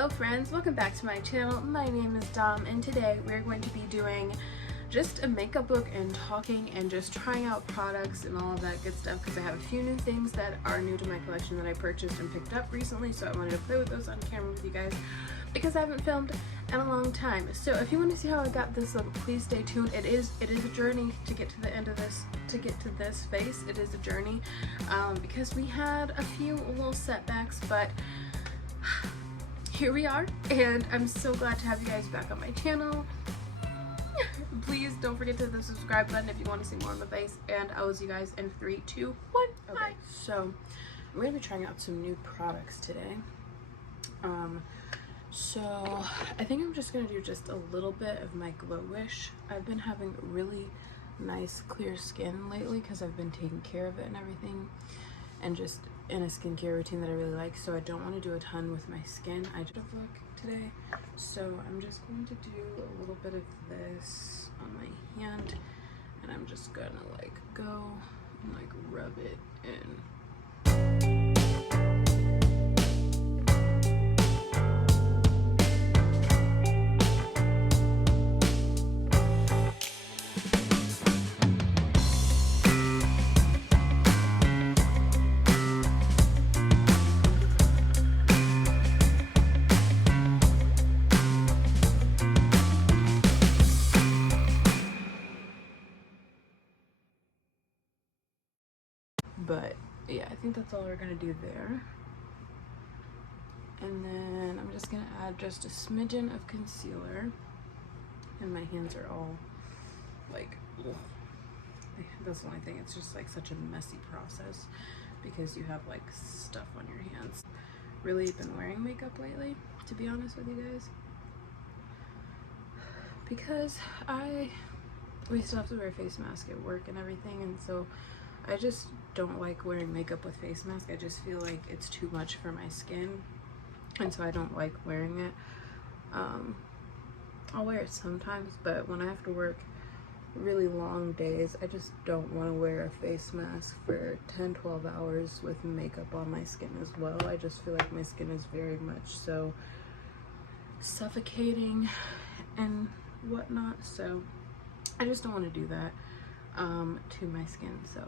Hello friends, welcome back to my channel. My name is Dom and today we're going to be doing just a makeup look and talking and just trying out products and all of that good stuff because I have a few new things that are new to my collection that I purchased and picked up recently, so I wanted to play with those on camera with you guys because I haven't filmed in a long time. So if you want to see how I got this look, please stay tuned. It is a journey to get to the end of this, to get to this face. It is a journey because we had a few little setbacks, but here we are, and I'm so glad to have you guys back on my channel. Please don't forget to hit the subscribe button if you want to see more of my face, and I will see you guys in 3, 2, 1. Okay, bye. So I'm going to be trying out some new products today. So I think I'm just going to do just a little bit of my Glow Wish. I've been having really nice clear skin lately because I've been taking care of it and everything, and just in a skincare routine that I really like, so I don't want to do a ton with my skin. I just look today, so I'm just going to do a little bit of this on my hand, and I'm just gonna like go and like rub it in. But yeah, I think that's all we're gonna do there. And then I'm just gonna add just a smidgen of concealer, and my hands are all like, ugh. That's the only thing, it's just like such a messy process because you have like stuff on your hands. Really been wearing makeup lately, to be honest with you guys, because we still have to wear a face mask at work and everything, and so I just don't like wearing makeup with face mask. I just feel like it's too much for my skin, and so I don't like wearing it. I'll wear it sometimes, but when I have to work really long days, I just don't want to wear a face mask for 10-12 hours with makeup on my skin as well. I just feel like my skin is very much so suffocating and whatnot, so I just don't want to do that to my skin. So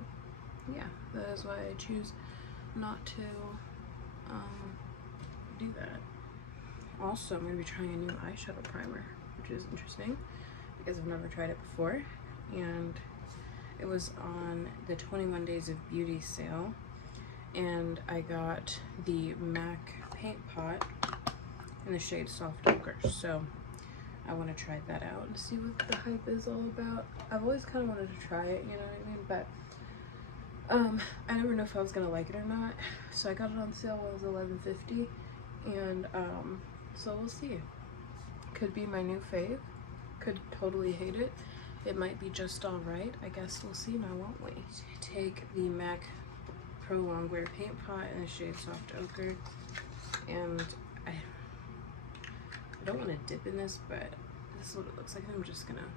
yeah, that is why I choose not to do that. Also, I'm going to be trying a new eyeshadow primer, which is interesting because I've never tried it before, and it was on the 21 Days of Beauty sale, and I got the MAC Paint Pot in the shade Soft Ochre, so I want to try that out and see what the hype is all about. I've always kind of wanted to try it, you know what I mean, but I never know if I was gonna like it or not, so I got it on sale when it was $11.50, and so we'll see. Could be my new fave, could totally hate it, it might be just all right. I guess we'll see now, won't we? Take the MAC Pro Longwear Paint Pot in the shade Soft Ochre, and I don't want to dip in this, but this is what it looks like. I'm just gonna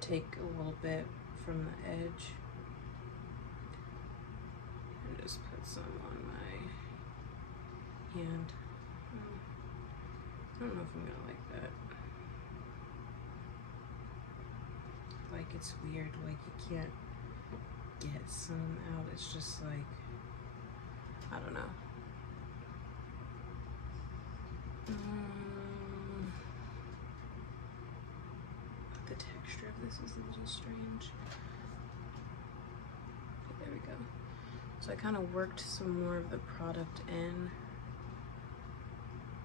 take a little bit from the edge and just put some on my hand. I don't know if I'm gonna like that. Like, it's weird, like you can't get some out. It's just like, I don't know. The texture of this is a little strange. Okay, there we go. So I kind of worked some more of the product in.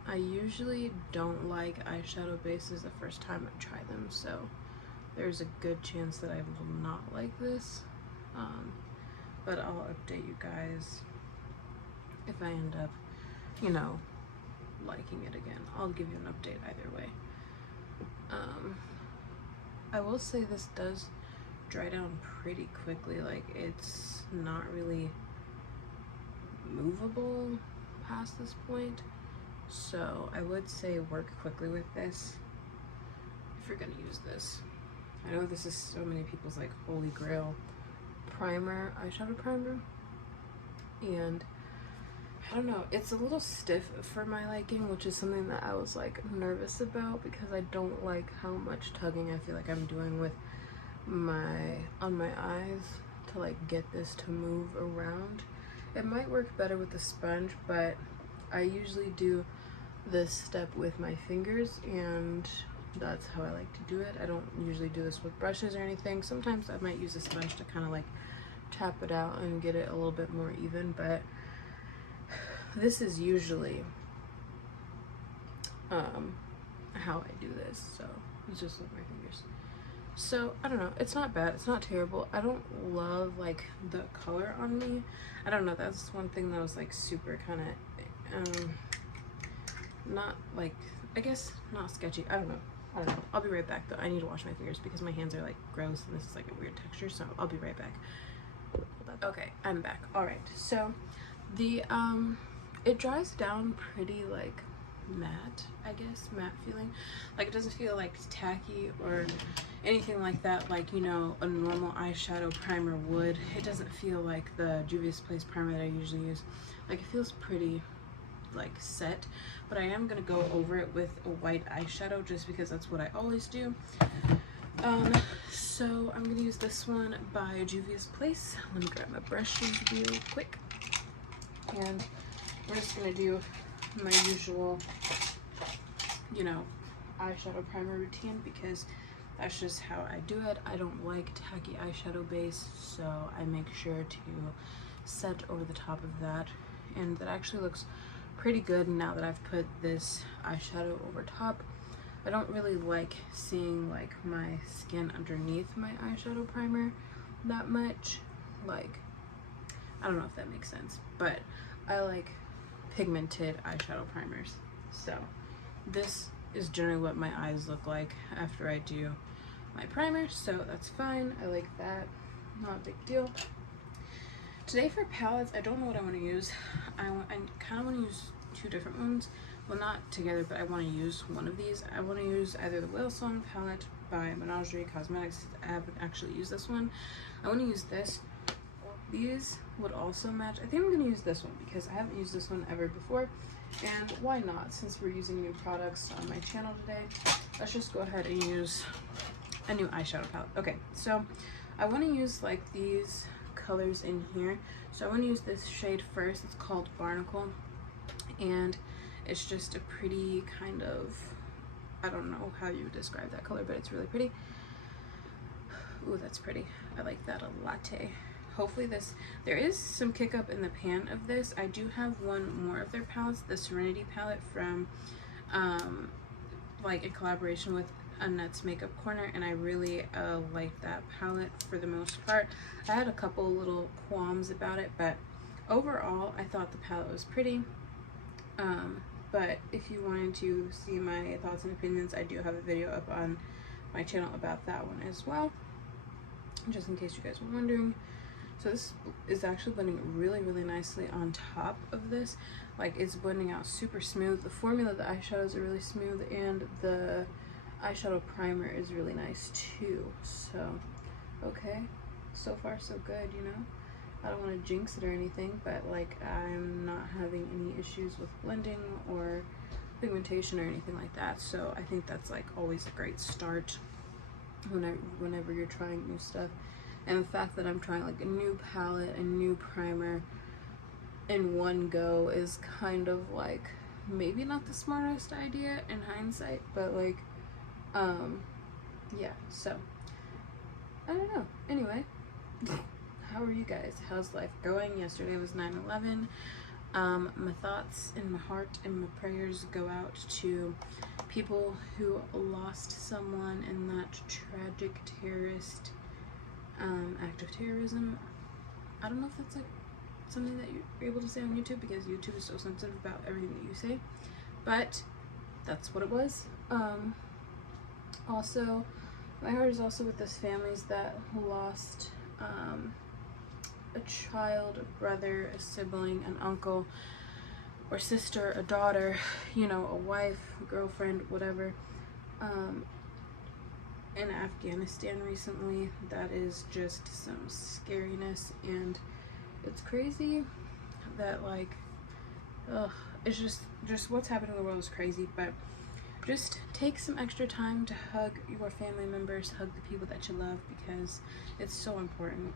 I usually don't like eyeshadow bases the first time I try them, so there's a good chance that I will not like this. But I'll update you guys if I end up, you know, liking it again. I'll give you an update either way. I will say this does dry down pretty quickly. Like, it's not really movable past this point, so I would say work quickly with this if you're gonna use this. I know this is so many people's like holy grail primer, eyeshadow primer, and I don't know, it's a little stiff for my liking, which is something that I was like nervous about because I don't like how much tugging I feel like I'm doing with on my eyes to like get this to move around. It might work better with the sponge, but I usually do this step with my fingers and that's how I like to do it. I don't usually do this with brushes or anything. Sometimes I might use a sponge to kind of like tap it out and get it a little bit more even, but this is usually how I do this. So let's just look at my fingers. So I don't know, it's not bad, it's not terrible. I don't love like the color on me. I don't know, that's one thing that was like super kind of not like, I guess not sketchy. I don't know. I'll be right back though. I need to wash my fingers because my hands are like gross and this is like a weird texture, so I'll be right back. Okay, I'm back. All right, so the it dries down pretty like matte, I guess, matte feeling. Like it doesn't feel like tacky or anything like that, like, you know, a normal eyeshadow primer would. It doesn't feel like the Juvia's Place primer that I usually use. Like it feels pretty like set, but I am gonna go over it with a white eyeshadow just because that's what I always do. So I'm gonna use this one by Juvia's Place. Let me grab my brushes real quick, and we're just gonna do my usual, you know, eyeshadow primer routine because that's just how I do it. I don't like tacky eyeshadow base, so I make sure to set over the top of that, and that actually looks pretty good now that I've put this eyeshadow over top. I don't really like seeing like my skin underneath my eyeshadow primer that much. Like, I don't know if that makes sense, but I like pigmented eyeshadow primers. So this is generally what my eyes look like after I do my primer, so that's fine. I like that, not a big deal. Today for palettes, I don't know what I want to use. I kind of want to use two different ones. Well, not together, but I want to use one of these. I want to use either the Whalesong palette by Menagerie Cosmetics. I haven't actually used this one. I want to use this. These would also match. I think I'm going to use this one because I haven't used this one ever before. And why not? Since we're using new products on my channel today, let's just go ahead and use a new eyeshadow palette. Okay, so I want to use like these colors in here. So I want to use this shade first. It's called Barnacle, and it's just a pretty kind of, I don't know how you would describe that color, but it's really pretty. Ooh, that's pretty. I like that a latte. Hopefully there is some kick up in the pan of this. I do have one more of their palettes, the Serenity palette from like in collaboration with Annette's Makeup Corner, and I really like that palette for the most part. I had a couple little qualms about it, but overall I thought the palette was pretty. But if you wanted to see my thoughts and opinions, I do have a video up on my channel about that one as well, just in case you guys were wondering. So this is actually blending really, really nicely on top of this. Like, it's blending out super smooth. The formula of the eyeshadows are really smooth, and the eyeshadow primer is really nice too. So, okay, so far so good, you know. I don't want to jinx it or anything, but like, I'm not having any issues with blending or pigmentation or anything like that. So I think that's like always a great start whenever you're trying new stuff. And the fact that I'm trying like a new palette and new primer in one go is kind of like maybe not the smartest idea in hindsight, but like yeah, so I don't know. Anyway, how are you guys? How's life going? Yesterday was 9/11. My thoughts and my heart and my prayers go out to people who lost someone in that tragic terrorist act of terrorism. I don't know if that's like something that you're able to say on YouTube because YouTube is so sensitive about everything that you say, but that's what it was. Also, my heart is also with those families that lost a child, a brother, a sibling, an uncle or sister, a daughter, you know, a wife, a girlfriend, whatever, in Afghanistan recently. That is just some scariness, and it's crazy that like ugh, it's just what's happening in the world is crazy. But just take some extra time to hug your family members, hug the people that you love, because it's so important.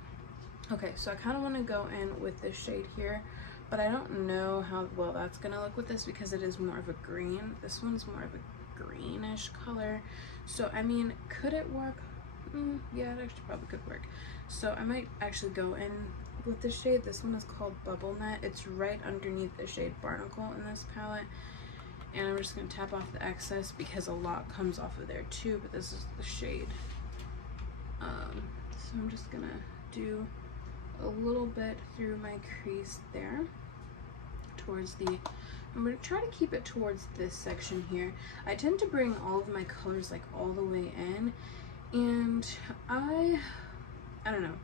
Okay, so I kind of want to go in with this shade here, but I don't know how well that's gonna look with this because it is more of a green. This one's more of a greenish color. So I mean, could it work? Yeah, it actually probably could work. So I might actually go in with this shade. This one is called Bubble Net. It's right underneath the shade Barnacle in this palette. And I'm just going to tap off the excess because a lot comes off of there too, but this is the shade. So I'm just going to do a little bit through my crease there towards the, I'm going to try to keep it towards this section here. I tend to bring all of my colors like all the way in, and I don't know.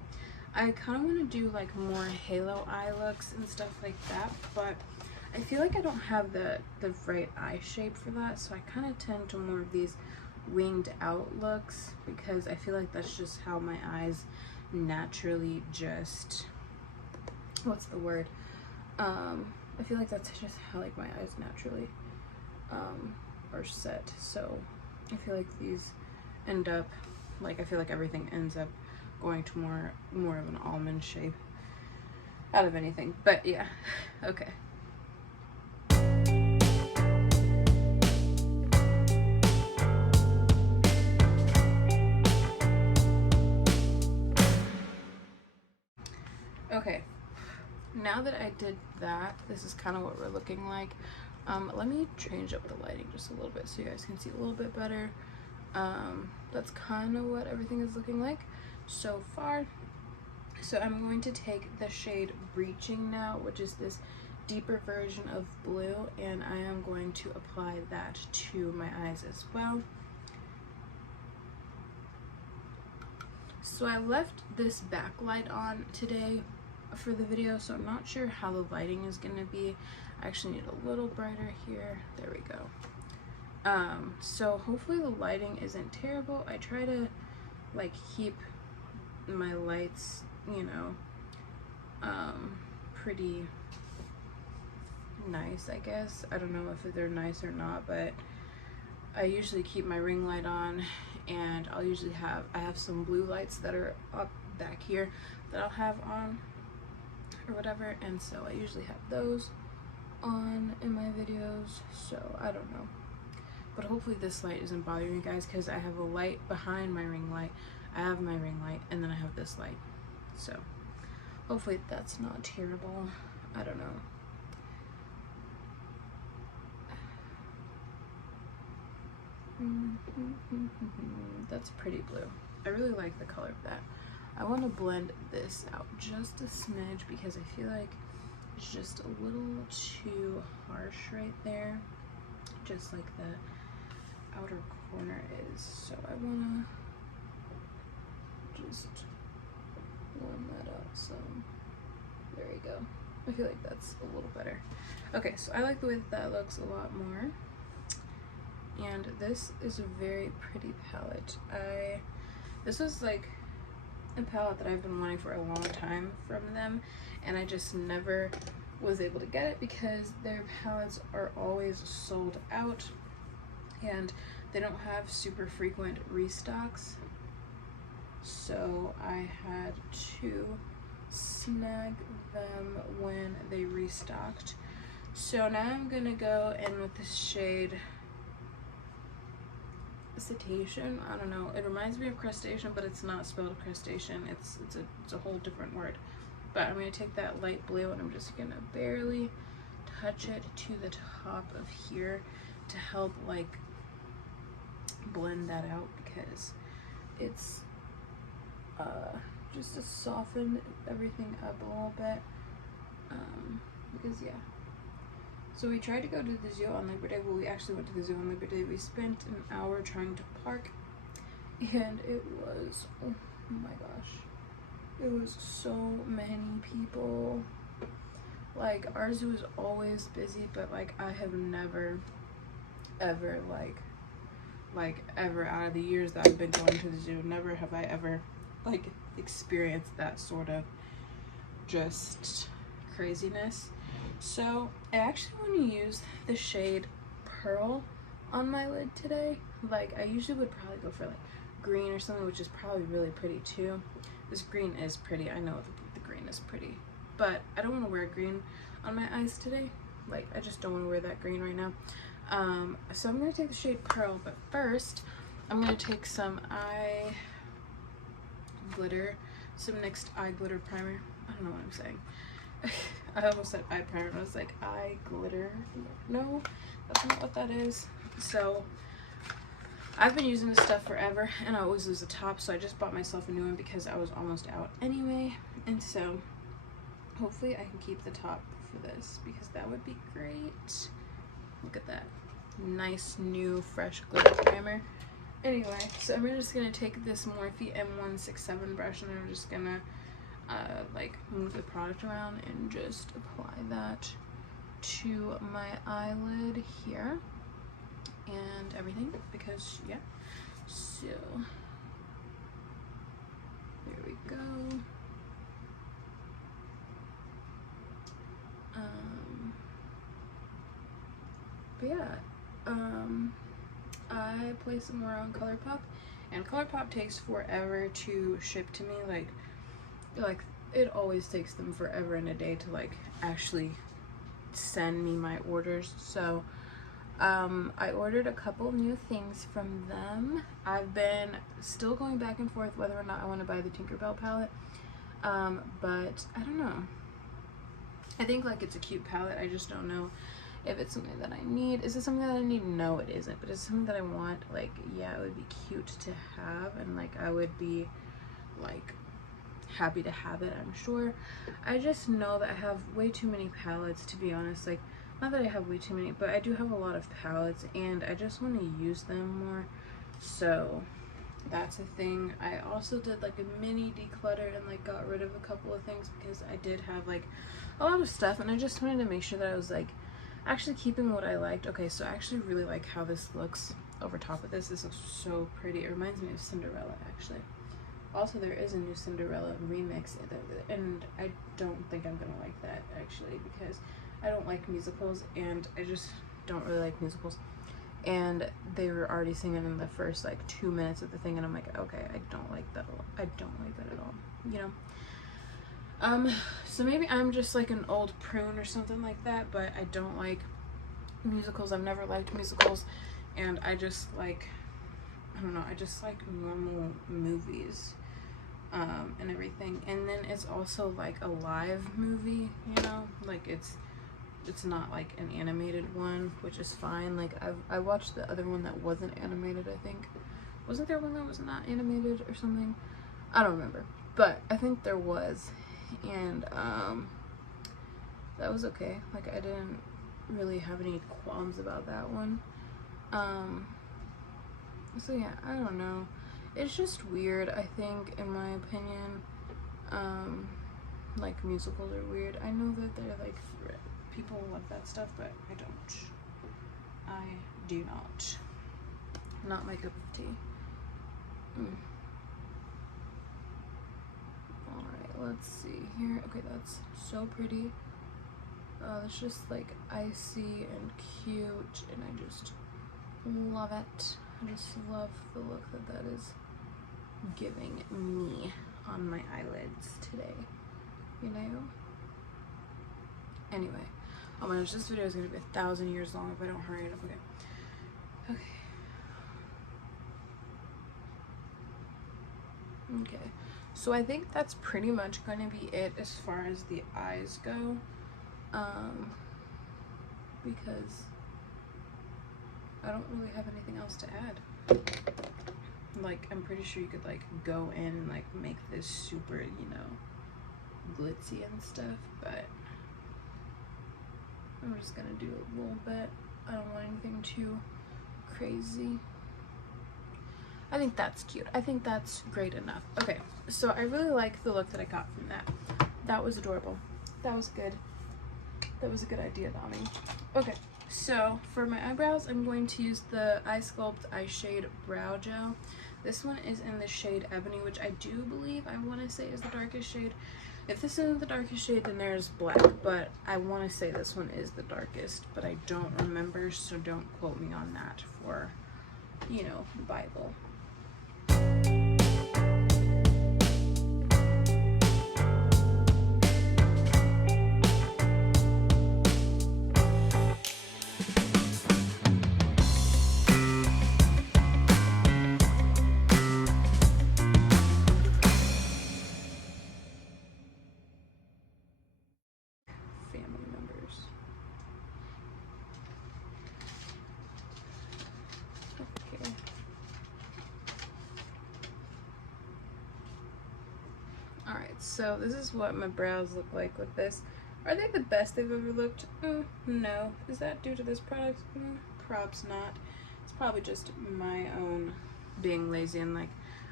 I kind of want to do like more halo eye looks and stuff like that, but I feel like I don't have the right eye shape for that, so I kind of tend to more of these winged out looks because I feel like that's just how my eyes naturally just, what's the word? I feel like that's just how like my eyes naturally are set. So I feel like these end up, like I feel like everything ends up going to more of an almond shape out of anything. But yeah, okay. Okay, now that I did that, this is kind of what we're looking like. Let me change up the lighting just a little bit so you guys can see a little bit better. That's kind of what everything is looking like so far. So I'm going to take the shade Breaching now, which is this deeper version of blue, and I am going to apply that to my eyes as well. So I left this backlight on today for the video, so I'm not sure how the lighting is going to be. I actually need a little brighter here. There we go. So hopefully the lighting isn't terrible. I try to like keep my lights, you know, pretty nice, I guess. I don't know if they're nice or not, but I usually keep my ring light on, and I'll usually I have some blue lights that are up back here that I'll have on or whatever, and so I usually have those on in my videos, so I don't know. But hopefully this light isn't bothering you guys, because I have a light behind my ring light, I have my ring light, and then I have this light, so hopefully that's not terrible. I don't know. That's pretty blue. I really like the color of that. I want to blend this out just a smidge because I feel like it's just a little too harsh right there, just like the outer corner is. So I want to just blend that out some. There you go. I feel like that's a little better. Okay, so I like the way that looks a lot more. And this is a very pretty palette. This was like a palette that I've been wanting for a long time from them, and I just never was able to get it because their palettes are always sold out and they don't have super frequent restocks. So I had to snag them when they restocked. So now I'm gonna go in with this shade Cetacean. I don't know, it reminds me of crustacean, but it's not spelled crustacean. It's a whole different word. But I'm going to take that light blue and I'm just going to barely touch it to the top of here to help like blend that out, because it's just to soften everything up a little bit, because yeah. So we tried to go to the zoo on Labor Day. Well, we actually went to the zoo on Labor Day. We spent an hour trying to park, and it was, oh my gosh, it was so many people. Like, our zoo is always busy, but like I have never ever like ever out of the years that I've been going to the zoo, never have I ever like experienced that sort of just craziness. So I actually want to use the shade Pearl on my lid today. Like, I usually would probably go for like green or something, which is probably really pretty too. This green is pretty. I know the green is pretty, but I don't want to wear green on my eyes today. Like, I just don't want to wear that green right now. So I'm going to take the shade Pearl, but first I'm going to take some eye glitter, some NYX eye glitter primer. I don't know what I'm saying. I almost said eye primer, and I was like, eye glitter. No, that's not what that is. So I've been using this stuff forever, and I always lose the top, so I just bought myself a new one because I was almost out anyway. And so hopefully I can keep the top for this, because that would be great. Look at that nice new fresh glitter primer. Anyway, so I'm just gonna take this Morphe M167 brush, and I'm just gonna like move the product around and just apply that to my eyelid here and everything, because yeah. So there we go. But yeah, I placed some more on ColourPop, and ColourPop takes forever to ship to me. Like it always takes them forever and a day to like actually send me my orders. So I ordered a couple new things from them. I've been still going back and forth whether or not I want to buy the Tinkerbell palette, but I don't know. I think like it's a cute palette. I just don't know if it's something that I need. Is it something that I need? No, it isn't. But it's something that I want. Like, yeah, it would be cute to have, and like I would be like happy to have it, I'm sure. I just know that I have way too many palettes, to be honest. Like, not that I have way too many, but I do have a lot of palettes, and I just want to use them more. So that's a thing. I also did like a mini declutter and like got rid of a couple of things, because I did have like a lot of stuff, and I just wanted to make sure that I was like actually keeping what I liked. Okay, so I actually really like how this looks over top of this. This looks so pretty. It reminds me of Cinderella, actually. Also, there is a new Cinderella remix, and I don't think I'm gonna like that, actually, because I don't like musicals, and I just don't really like musicals. And they were already singing in the first like 2 minutes of the thing, and I'm like, okay, I don't like that at all. I don't like that at all, you know. So maybe I'm just like an old prune or something like that, but I don't like musicals. I've never liked musicals, and I just like, I don't know, I just like normal movies, and everything. And then it's also like a live movie, you know, like it's not like an animated one, which is fine. Like I watched the other one that wasn't animated, I think. Wasn't there one that was not animated or something? I don't remember, but I think there was. And that was okay. Like, I didn't really have any qualms about that one. So yeah, I don't know, it's just weird, I think, in my opinion. Like, musicals are weird. I know that they're like, people love that stuff, but I don't. I do not. Not my cup of tea. Alright, let's see here. Okay, that's so pretty. It's just like icy and cute, and I just love it. I just love the look that that is giving me on my eyelids today, you know? Anyway, oh my gosh, this video is going to be 1,000 years long if I don't hurry it up. Okay, so I think that's pretty much going to be it as far as the eyes go, because I don't really have anything else to add. Like, I'm pretty sure you could like go in and like make this super, you know, glitzy and stuff, but I'm just gonna do a little bit. I don't want anything too crazy. I think that's cute. I think that's great enough. Okay, so I really like the look that I got from that. That was adorable. That was good. That was a good idea, Donnie. Okay, so for my eyebrows, I'm going to use the Sculpt Eye Shade Brow Gel. This one is in the shade Ebony, which I do believe, I want to say, is the darkest shade. If this isn't the darkest shade, then there's black, but I want to say this one is the darkest, but I don't remember, so don't quote me on that for, you know, Bible. Alright, so this is what my brows look like with this. Are they the best they've ever looked? No. Is that due to this product? Probs not. It's probably just my own being lazy and like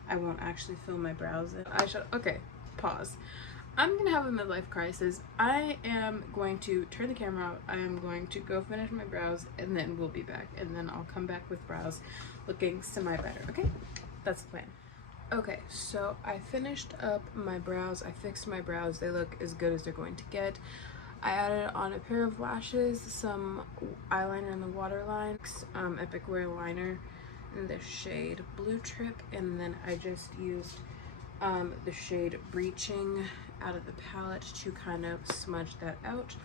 I won't actually fill my brows in. Okay, pause. I'm gonna have a midlife crisis. I am going to turn the camera out. I am going to go finish my brows and then we'll be back. And then I'll come back with brows looking semi-better, okay? That's the plan. Okay, so I finished up my brows. I fixed my brows. They look as good as they're going to get. I added on a pair of lashes, some eyeliner in the waterline, Epic Wear liner in the shade Blue Trip, and then I just used the shade Breaching out of the palette to kind of smudge that out.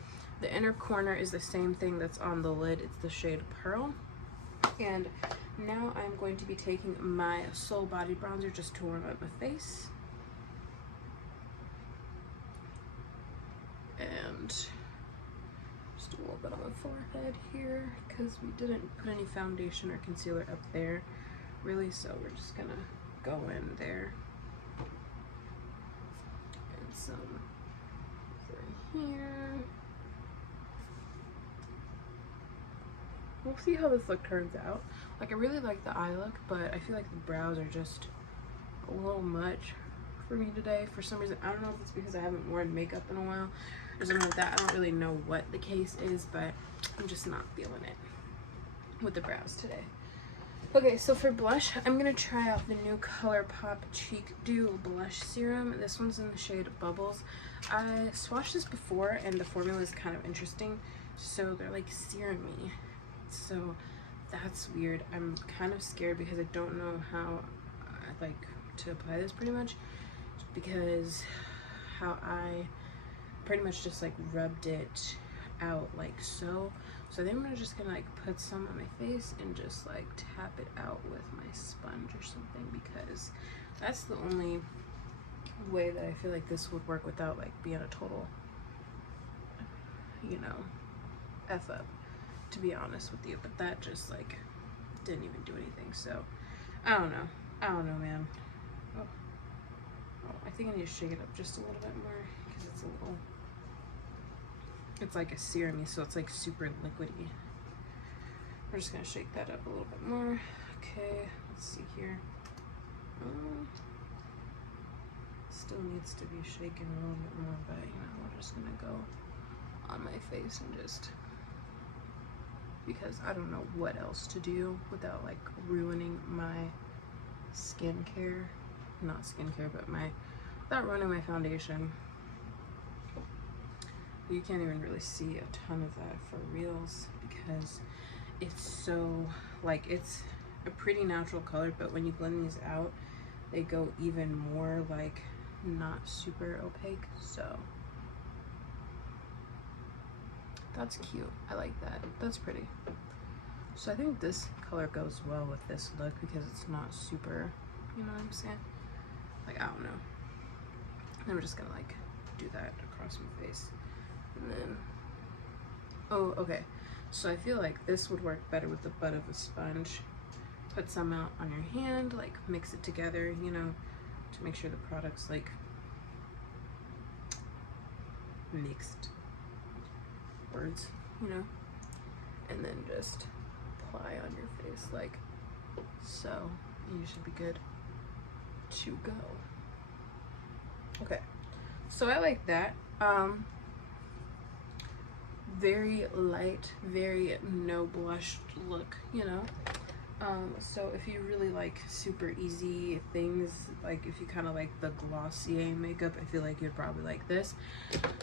The inner corner is the same thing that's on the lid. It's the shade Pearl. And now I'm going to be taking my Soul Body Bronzer just to warm up my face. And just a little bit on my forehead here because we didn't put any foundation or concealer up there really, so we're just gonna go in there. And some right here. We'll see how this look turns out. Like, I really like the eye look, but I feel like the brows are just a little much for me today for some reason. I don't know if it's because I haven't worn makeup in a while or something like that. I don't really know what the case is, but I'm just not feeling it with the brows today. Okay, so for blush, I'm gonna try out the new ColourPop Cheek Dew Blush Serum. This one's in the shade Bubbles. I swatched this before and the formula is kind of interesting. So they're like serum-y. So that's weird. I'm kind of scared because I don't know how to apply this pretty much, because how I pretty much just like rubbed it out like so. So I think I'm just gonna like put some on my face and just like tap it out with my sponge or something, because that's the only way that I feel like this would work without like being a total, you know, F up, to be honest with you. But that just like didn't even do anything, so I don't know, man. Oh, I think I need to shake it up just a little bit more because it's like a serum-y, so it's like super liquidy. We're just gonna shake that up a little bit more. Okay, let's see here. Still needs to be shaken a little bit more, but you know, we're just gonna go on my face and just, because I don't know what else to do without like ruining my skincare. Not skincare, but without ruining my foundation. You can't even really see a ton of that for reals because it's so, like, it's a pretty natural color, but when you blend these out, they go even more like not super opaque. So that's cute. I like that. That's pretty. So I think this color goes well with this look because it's not super, you know what I'm saying? Like, I don't know. I'm just gonna like do that across my face. And then, oh, okay. So I feel like this would work better with the butt of a sponge. Put some out on your hand, like mix it together, you know, to make sure the product's like mixed. Words, you know, and then just apply on your face like so, and you should be good to go. Okay, so I like that. Very light, very no blush look, you know. So if you really like super easy things, like if you kind of like the Glossier makeup, I feel like you'd probably like this.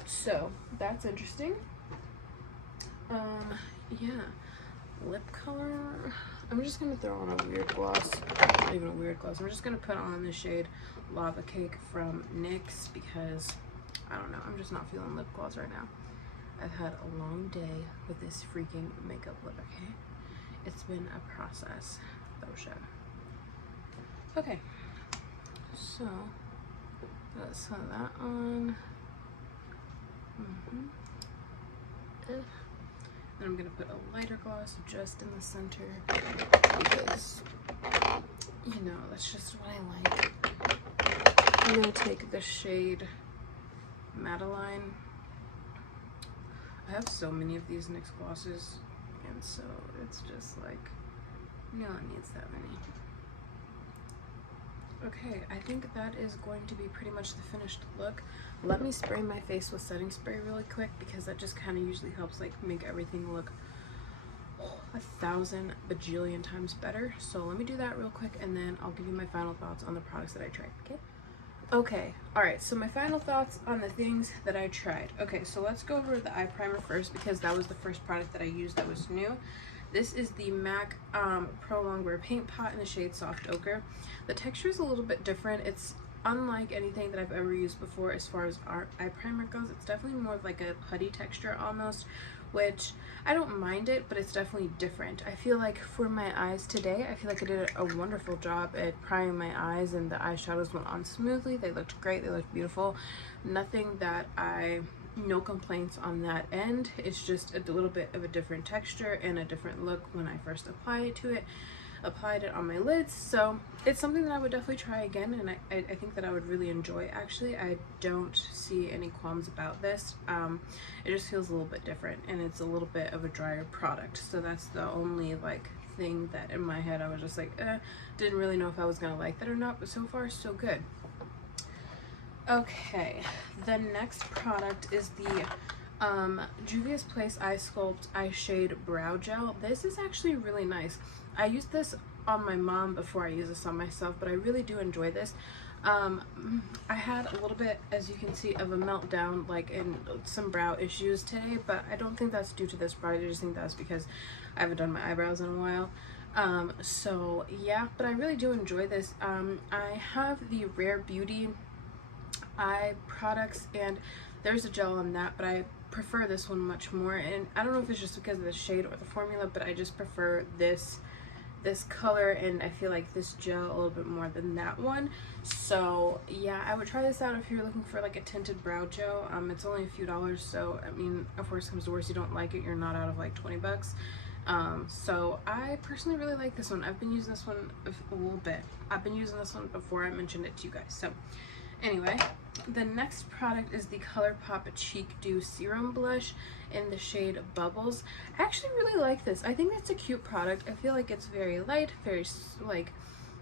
So that's interesting. Yeah, lip color, I'm just gonna throw on a weird gloss, not even a weird gloss, I'm just gonna put on the shade Lava Cake from NYX because I don't know, I'm just not feeling lip gloss right now. I've had a long day with this freaking makeup lip, okay? It's been a process, though. Okay, so got some of that on. And I'm gonna put a lighter gloss just in the center because, you know, that's just what I like. I'm gonna take the shade Madeline. I have so many of these NYX glosses, and so it's just like, no one needs that many. Okay, I think that is going to be pretty much the finished look. Let me spray my face with setting spray really quick because that just kind of usually helps like make everything look 1,000 bajillion times better. So let me do that real quick and then I'll give you my final thoughts on the products that I tried, okay? Okay, alright, so my final thoughts on the things that I tried. Okay, so let's go over the eye primer first because that was the first product that I used that was new. This is the MAC Pro Longwear Paint Pot in the shade Soft Ochre. The texture is a little bit different. It's unlike anything that I've ever used before as far as our eye primer goes. It's definitely more of like a putty texture almost, which I don't mind it, but it's definitely different. I feel like for my eyes today, I feel like I did a wonderful job at priming my eyes and the eyeshadows went on smoothly. They looked great, they looked beautiful. Nothing that no complaints on that end. It's just a little bit of a different texture and a different look when I first applied it on my lids. So it's something that I would definitely try again, and I think that I would really enjoy. Actually, I don't see any qualms about this. It just feels a little bit different and it's a little bit of a drier product. So that's the only like thing that in my head I was just like, didn't really know if I was gonna like that or not, but so far so good. Okay, the next product is the Juvia's Place Eye Sculpt Eye Shade Brow Gel. This is actually really nice. I used this on my mom before I use this on myself, but I really do enjoy this. I had a little bit, as you can see, of a meltdown like in some brow issues today, but I don't think that's due to this product. I just think that's because I haven't done my eyebrows in a while. So yeah, but I really do enjoy this. I have the Rare Beauty eye products and there's a gel on that, but I prefer this one much more, and I don't know if it's just because of the shade or the formula, but I just prefer this color, and I feel like this gel a little bit more than that one. So yeah, I would try this out if you're looking for like a tinted brow gel. It's only a few dollars, so I mean, if worse comes to worse, you don't like it, you're not out of like 20 bucks. So I personally really like this one. I've been using this one a little bit. I've been using this one before I mentioned it to you guys. So anyway, the next product is the ColourPop Cheek Dew Serum Blush in the shade Bubbles. I actually really like this. I think it's a cute product. I feel like it's very light, very like,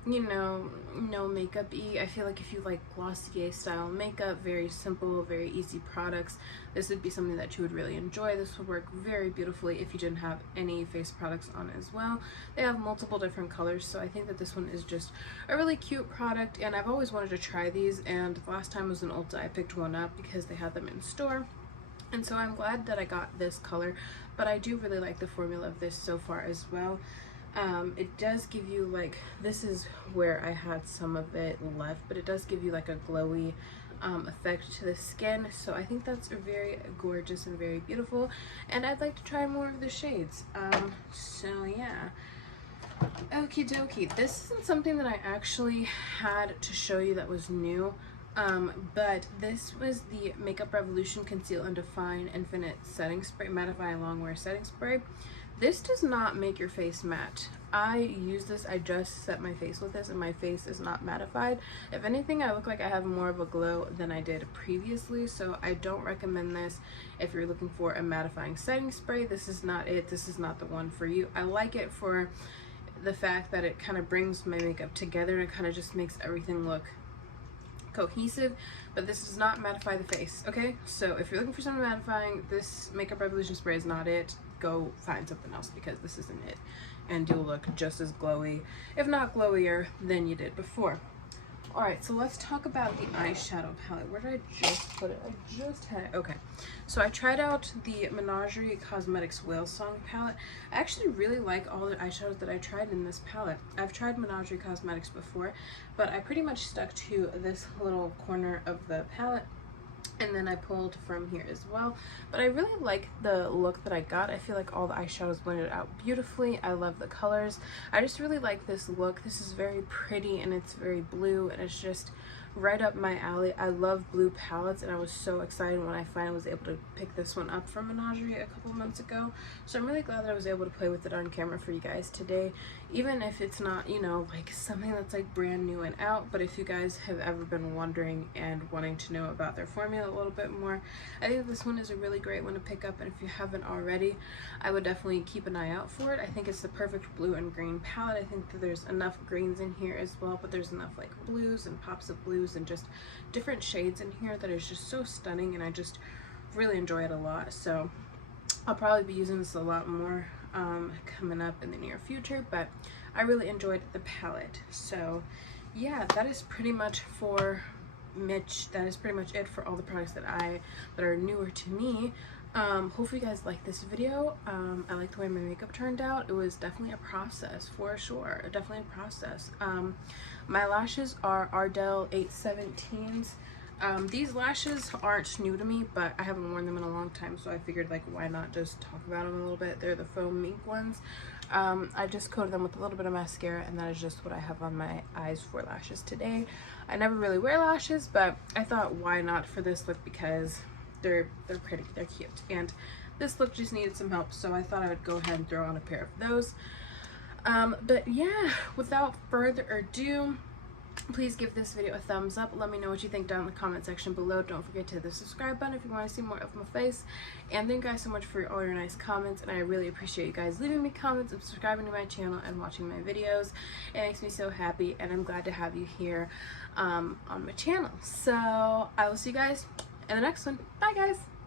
you know, no makeup-y. I feel like if you like Glossier style makeup, very simple, very easy products, this would be something that you would really enjoy. This would work very beautifully if you didn't have any face products on as well. They have multiple different colors, so I think that this one is just a really cute product, and I've always wanted to try these, and the last time was in Ulta. I picked one up because they had them in store, and so I'm glad that I got this color, but I do really like the formula of this so far as well. It does give you like, this is where I had some of it left, but it does give you like a glowy effect to the skin, so I think that's very gorgeous and very beautiful, and I'd like to try more of the shades. So yeah, okie dokie. This isn't something that I actually had to show you that was new, but this was the Makeup Revolution Conceal and Define Infinite Setting Spray, Mattifying Longwear Setting Spray. This does not make your face matte. I use this, I just set my face with this, and my face is not mattified. If anything, I look like I have more of a glow than I did previously, so I don't recommend this if you're looking for a mattifying setting spray. This is not it. This is not the one for you. I like it for the fact that it kind of brings my makeup together, and it kind of just makes everything look cohesive, but this does not mattify the face, okay? So if you're looking for something mattifying, this Makeup Revolution spray is not it. go find something else because this isn't it, and you'll look just as glowy, if not glowier, than you did before. Alright, so let's talk about the eyeshadow palette. Where did I just put it? I just had it. Okay, so I tried out the Menagerie Cosmetics Whalesong palette. I actually really like all the eyeshadows that I tried in this palette. I've tried Menagerie Cosmetics before, but I pretty much stuck to this little corner of the palette, and then I pulled from here as well. But I really like the look that I got. I feel like all the eyeshadows blended out beautifully. I love the colors. I just really like this look. This is very pretty and it's very blue and it's just right up my alley. I love blue palettes and I was so excited when I finally was able to pick this one up from Menagerie a couple months ago. So I'm really glad that I was able to play with it on camera for you guys today, even if it's not, you know, like something that's like brand new and out. But if you guys have ever been wondering and wanting to know about their formula a little bit more, I think this one is a really great one to pick up, and if you haven't already, I would definitely keep an eye out for it. I think it's the perfect blue and green palette. I think that there's enough greens in here as well, but there's enough like blues and pops of blues and just different shades in here that is just so stunning, and I just really enjoy it a lot. So I'll probably be using this a lot more coming up in the near future, but I really enjoyed the palette. So yeah, that is pretty much for Mitch. That is pretty much it for all the products that are newer to me. Hopefully you guys like this video. I like the way my makeup turned out. It was definitely a process for sure, definitely a process. My lashes are Ardell 817s. These lashes aren't new to me, but I haven't worn them in a long time, so I figured like why not just talk about them a little bit. They're the foam mink ones. I just coated them with a little bit of mascara, and that is just what I have on my eyes for lashes today. I never really wear lashes, but I thought why not for this look, because they're pretty, they're cute, and this look just needed some help, so I thought I would go ahead and throw on a pair of those. But yeah, without further ado, please give this video a thumbs up. Let me know what you think down in the comment section below. Don't forget to hit the subscribe button if you want to see more of my face. And thank you guys so much for all your nice comments, and I really appreciate you guys leaving me comments and subscribing to my channel and watching my videos. It makes me so happy, and I'm glad to have you here on my channel. So I will see you guys in the next one. Bye guys.